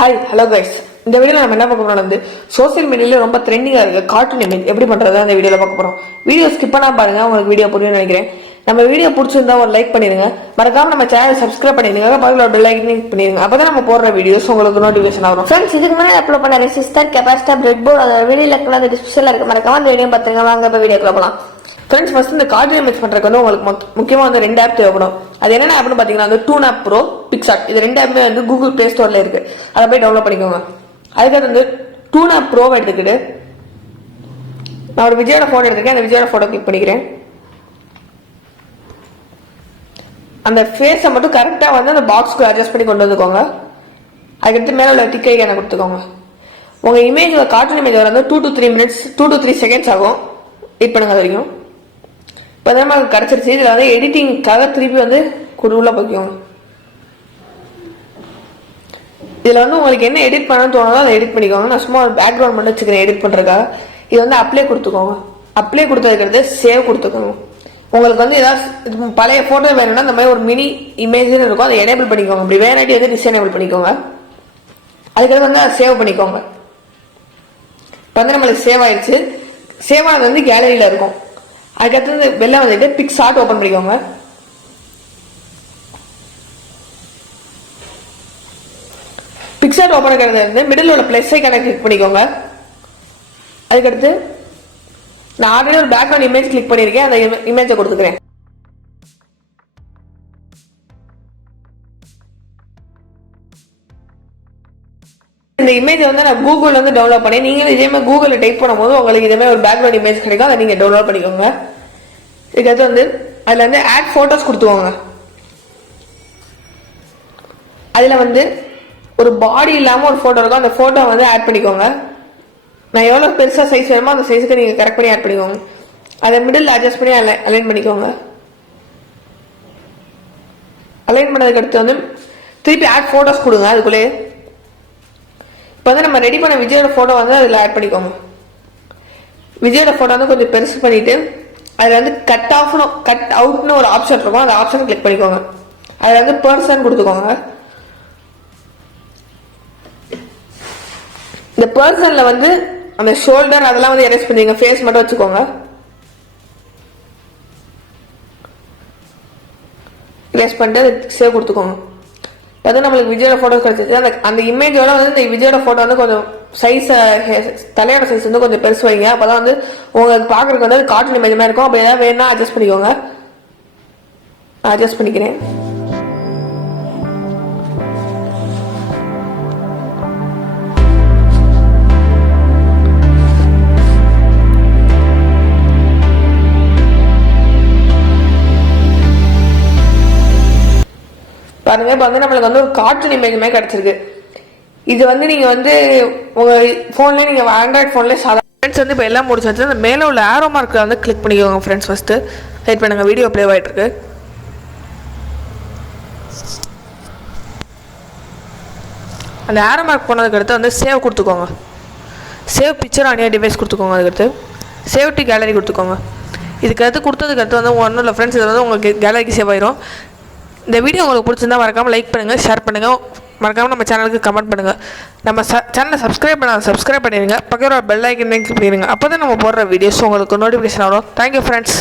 Hi hello guys, இந்த வீடியோவில் நம்ம என்ன பார்க்க போறோம் வந்து சோசியல் மீடியாவில் ரொம்ப ட்ரெண்டிங்காக இருக்குது கார்ட்டூன் இமேஜ் எப்படி பண்ணுறது அந்த வீடியோவில் பார்க்க போகிறோம். வீடியோ ஸ்கிப் பண்ணால் பாருங்கள், உங்களுக்கு வீடியோ புரியும்னு நினைக்கிறேன். நம்ம வீடியோ பிடிச்சிருந்தா ஒரு லைக் பண்ணிடுங்க, மறக்காம நம்ம சேனலை சப்ஸ்கிரைப் பண்ணிடுங்க, பக்கத்தில் ஒரு பெல் ஐக்கன் பண்ணிடுங்க. அப்போ தான் நம்ம போடுற வீடியோஸ் உங்களுக்கு நோட்டிஃபிகேஷன் வரும். ஃப்ரெண்ட்ஸ், இதுக்கு முன்னாடி அப்லோட் பண்ண ரெசிஸ்டர் கேபாசிட்டர் breadboard அதோட வீடியோல இருக்கிற அந்த டிஸ்கிரிப்ஷனில் இருக்கு, மறக்காம அந்த வீடியோ பார்த்துங்க. வாங்க இப்போ வீடியோக்குள்ள போகலாம். ஃப்ரெண்ட்ஸ், ஃபர்ஸ்ட் இந்த கார்ட்டூன் இமேஜ் பண்ணுறதுக்கு வந்து உங்களுக்கு முக்கியமாக வந்து 2 ஆப் தேவைப்படும். அது என்னென்ன ஆப்னு பார்த்தீங்கன்னா வந்து டூன் ஆப் ப்ரோ, பிக்சார்ட். இது 2 ஆப்புமே வந்து கூகுள் பிளே ஸ்டோரில் இருக்குது, அதை போய் டவுன்லோட் பண்ணிக்கோங்க. அதுக்கடுத்து வந்து டூன் ஆப் ப்ரோவை எடுத்துக்கிட்டு நான் ஒரு விஜயோட ஃபோட்டோ எடுத்துருக்கேன், அந்த விஜயோட ஃபோட்டோ கிளிக் பண்ணிக்கிறேன். அந்த ஃபேஸை மட்டும் கரெக்டாக வந்து அந்த பாக்ஸ்க்கு அட்ஜஸ்ட் பண்ணி கொண்டு வந்துக்கோங்க. அதுக்கடுத்து மேலே உள்ள டிக் ஐக்கானை கொடுத்துக்கோங்க. உங்கள் இமேஜ் கார்ட்டூன் இமேஜ் வந்து 2 to 3 minutes 2 to 3 seconds ஆகும். வெயிட் பண்ணுங்க அது வரைக்கும். இப்போ தான் நமக்கு கிடச்சிருச்சு. இதில் வந்து எடிட்டிங்காக திருப்பி வந்து உள்ள போய்க்கோங்க. இதில் வந்து உங்களுக்கு என்ன எடிட் பண்ணணும்னு தோணுதோ அதை எடிட் பண்ணிக்கோங்க. நான் சும்மா ஒரு பேக்ரவுண்ட் மட்டும் வச்சுக்கிறேன் எடிட் பண்ணுறதுக்காக. இது வந்து அப்ளை கொடுத்துக்கோங்க. அப்ளை கொடுத்ததுக்கு சேவ் கொடுத்துக்கோங்க. உங்களுக்கு வந்து ஏதாவது பழைய ஃபோட்டோ வேணும்னா இந்த மாதிரி ஒரு மினி இமேஜ்னு இருக்கும், அதை எனேபிள் பண்ணிக்கோங்க. அப்படி வேணாட்டி எது டிஸ்எனேபிள் பண்ணிக்கோங்க. அதுக்கடுத்து வந்து அதை சேவ் பண்ணிக்கோங்க. இப்போ வந்து நம்மளுக்கு சேவ் ஆயிடுச்சு. சேவ் ஆனது வந்து கேலரியில் இருக்கும். அதுக்கடுத்து வந்து வெளில வந்துட்டு பிக்சார்ட் ஓப்பன் பண்ணிக்கோங்க. பிக்சார்ட் ஓப்பன் பண்ணுறது வந்து மிடில் உள்ள பிளஸ் ஐக்கானை கிளிக் பண்ணிக்கோங்க. அதுக்கடுத்து நான் ஆல்ரெடி ஒரு பேக்ரவுண்ட் இமேஜ் கிளிக் பண்ணியிருக்கேன், அந்த இமேஜை கொடுத்துக்கிறேன். இந்த இமேஜ் வந்து நான் கூகுள்ல வந்து டவுன்லோட் பண்ணி நீங்களும் இதே மாதிரி கூகுள்ல டைப் பண்ணும்போது உங்களுக்கு இதே மாதிரி ஒரு பேக்ரவுண்ட் இமேஜ் கிடைக்கும், அதை நீங்க டவுன்லோட் பண்ணிக்கோங்க. இதுக்கடுத்து வந்து அதுல வந்து ஆட் போட்டோஸ் கொடுத்துக்கோங்க. அதுல வந்து ஒரு பாடி இல்லாம ஒரு போட்டோ இருக்கும், அந்த போட்டோ வந்து ஆட் பண்ணிக்கோங்க. நான் எவ்வளவு பெருசா சைஸ் வேணுமோ அந்த சைஸுக்கு நீங்க கரெக்ட் பண்ணி ஆட் பண்ணிக்கோங்க. அதை மிடில் அட்ஜஸ்ட் பண்ணி அலைன் பண்ணிக்கோங்க. அலைன் பண்ணதுக்கு அடுத்து வந்து திருப்பி ஆட் போட்டோஸ் கொடுங்க. அதுக்குள்ளே இப்போ வந்து நம்ம ரெடி பண்ண விஜயோட ஃபோட்டோ வந்து அதில் ஆட் பண்ணிக்கோங்க. விஜயோட ஃபோட்டோ வந்து கொஞ்சம் பெருசு பண்ணிட்டு அதில் வந்து கட் அவுட்னு ஒரு ஆப்ஷன் இருக்கும், அந்த ஆப்ஷனை கிளிக் பண்ணிக்கோங்க. அதில் வந்து பர்சன் கொடுத்துக்கோங்க. இந்த பர்சன்ல வந்து அந்த ஷோல்டர் அதெல்லாம் வந்து எரேஸ் பண்ணிங்க, ஃபேஸ் மட்டும் வச்சுக்கோங்க. எரேஸ் பண்ணிட்டு சேவ் கொடுத்துக்கோங்க. அது நம்மளுக்கு விஜயோட ஃபோட்டோ கிடைச்சிச்சு. அந்த இமேஜோட வந்து இந்த விஜயோட ஃபோட்டோ வந்து கொஞ்சம் சைஸ், தலையோட சைஸ் வந்து கொஞ்சம் பெருசு வைங்க. அப்போதான் வந்து உங்களுக்கு பார்க்குறதுக்கு வந்து கார்ட்டூன் இமேஜ் மாதிரி இருக்கும். அப்படி ஏதாவது வேணும்னா அட்ஜஸ்ட் பண்ணிக்கோங்க. அட்ஜஸ்ட் பண்ணிக்கிறேன். பாருங்க, இப்போ வந்து நம்மளுக்கு வந்து ஒரு கார்ட்டூன் இமேஜுமே கிடைச்சிருக்கு. இது வந்து நீங்க வந்து உங்க போன்ல, நீங்க ஆண்ட்ராய்ட் போன்ல ஃப்ரெண்ட்ஸ் வந்து இப்போ எல்லாம் முடிச்சாச்சு. அந்த மேலே உள்ள ஆரோ மார்க்கை வந்து கிளிக் பண்ணிக்கோங்க. ஃப்ரெண்ட்ஸ் ஃபர்ஸ்ட் வெயிட் பண்ணுங்க, வீடியோ ப்ளே ஆகிட்டு இருக்கு. அந்த ஆரோ மார்க் போனதுக்கு அடுத்து வந்து சேவ் கொடுத்துக்கோங்க. Save picture on your device கொடுத்துக்கோங்க. அதுக்கடுத்து சேவ் டு கேலரி கொடுத்துக்கோங்க. இதுக்கு அடுத்து கொடுத்ததுக்கு அடுத்து வந்து ஒன்றும் இல்லை ஃப்ரெண்ட்ஸ், இது வந்து உங்களுக்கு கேலரிக்கு சேவ் ஆயிரும். இந்த வீடியோ உங்களுக்கு பிடிச்சிருந்தா மறக்காமல் லைக் பண்ணுங்கள், ஷேர் பண்ணுங்கள், மறக்காமல் நம்ம சேனலுக்கு கமெண்ட் பண்ணுங்கள். நம்ம சேனலை சப்ஸ்கிரைப் பண்ணிடுங்க, பக்கத்தில் ஒரு பெல் ஐக்கன் கிளிக் பண்ணிடுங்க. அப்போ தான் நம்ம போடுற வீடியோஸ் உங்களுக்கு நோட்டிஃபிகேஷன் வரும். Thank you friends.